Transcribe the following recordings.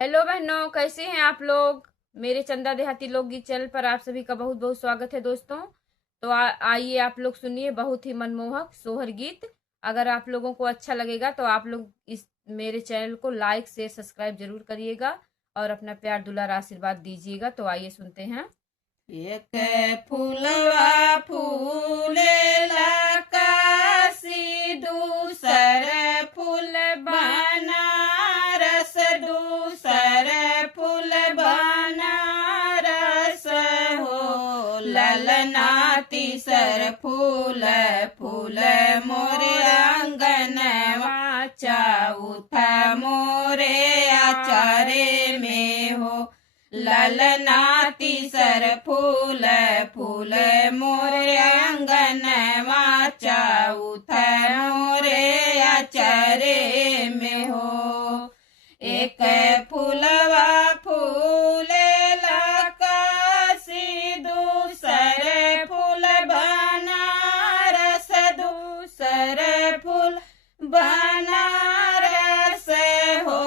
Hello बहनों, कैसे हैं आप लोग। मेरे चंदा देहाती लोकगीत चैनल पर आप सभी का बहुत बहुत स्वागत है दोस्तों। तो आइए आप लोग सुनिए बहुत ही मनमोहक सोहर गीत। अगर आप लोगों को अच्छा लगेगा तो आप लोग इस मेरे चैनल को लाइक शेयर सब्सक्राइब जरूर करिएगा और अपना प्यार दुलार आशीर्वाद दीजिएगा। तो आइए सुनते हैं। एक फूलवा फूलेला काशी, दूसर फूल बनारस, दूसर फूल बनारस हो। ललना तीसर फूल फूल मोरे आंगनवा, चौथा मोरे आचारे में हो। ललना तीसर फूल फूल मोरे अंगनवा, चौथा मोरे आचरे में हो। एक फूलवा फूलेला काशी, दूसर फूल बनारस, दूसर फूल बनारस हो।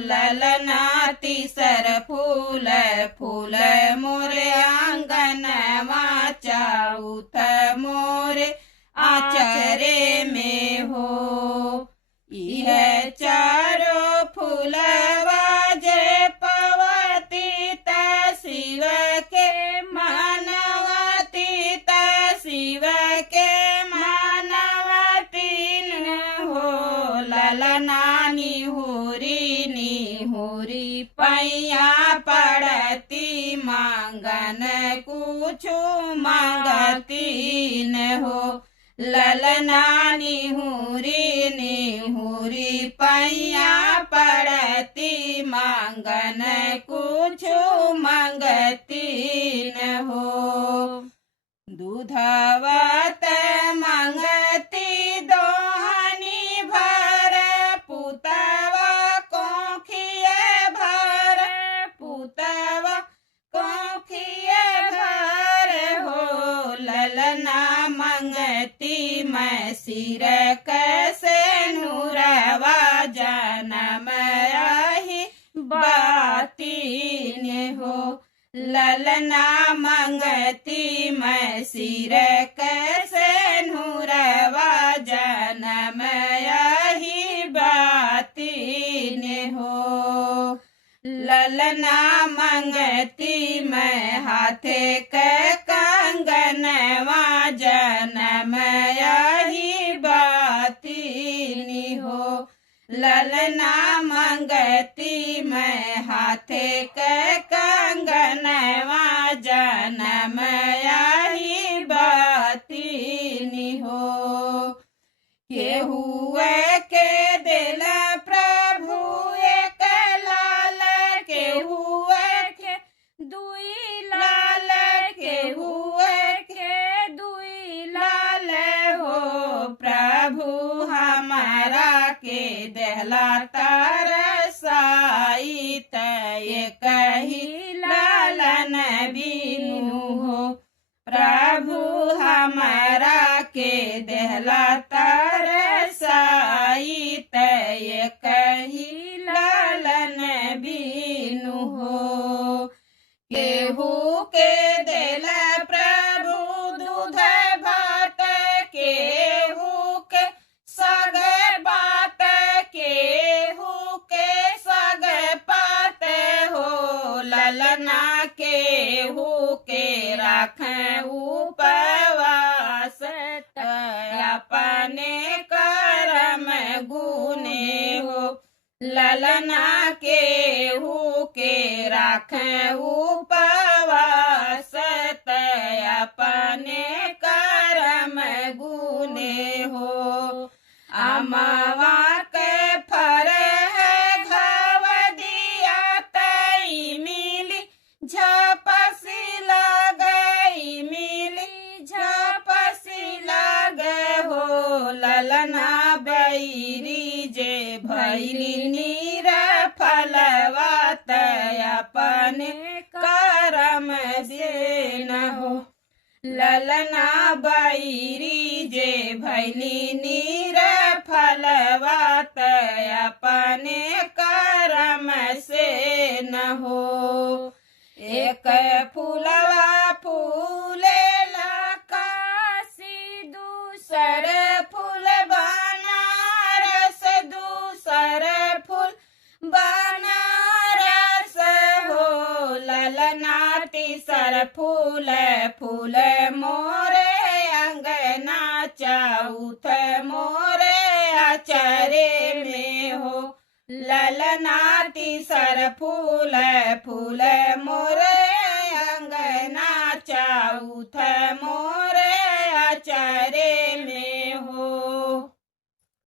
ललना तीसर फूल फूल मोरे आंगनवा, चौथा मोरे आचरे में हो। यह चारों फूलवा जे पवती त शिव के मानवती, त शिव के मानवती हो। ललना निहुरी निहुरी पैया पड़ती, मांगन कुछु मांगती न हो। ललना निहुरी निहुरी पैया पड़ती, मांगन कुछु मांगती न हो। दूधवत मांगती दोहनी भर, पुतवा कोखिए भर, पुतवा कोखिए भर हो। ललना मांगती मैं सिर कैसे नूरवा, जनम आही बाती ने हो। ललना मांगती मैं सिर कैसे नूरवा, जनम आही बाती ने हो। ललना मांगती मैं हाथे के कंगनवा, जनम आही बाती ने हो। ललना मांगती मैं हाथे के कंगनवा, जनम आही बाती नि हो। केहुए के दिल प्रभु एक लाल, केहुए के दुई लाल, केहुए के दुई लाल हो। प्रभु हमारा के देहला तरसाई, तय कही लालन बीनु हो। प्रभु हमारा के देहला तरसाई, तय कही लालन बीनु हो। केहू के दिल प्रभु दूध भात, केहू के सग बात, केहू के सग पात हो। ललना केहू के राख उपवास, अपने कर्म गुने हो। ललना केहू के राख उपवास, अपने कर्म गुने हो। अमवा के फर है घाव दिया, तई मिली झपसी लगई, मिली झपसी लग हो। ललना बैरी जे भैली नीर फलवा, अपने कर्म से न हो। ललना बैरी जे भैली नीर फलवा, अपने कर्म से न हो। एक फूलवा फूलेला काशी दूसर फूल बनारस, दूसर फूल बनारस हो। ललना तीसर फूल फूल मोरे अंगना, चौथ मोरे अचरे में हो। ललना तीसर फूल फूल मोरे अंगना, चौथ मोरे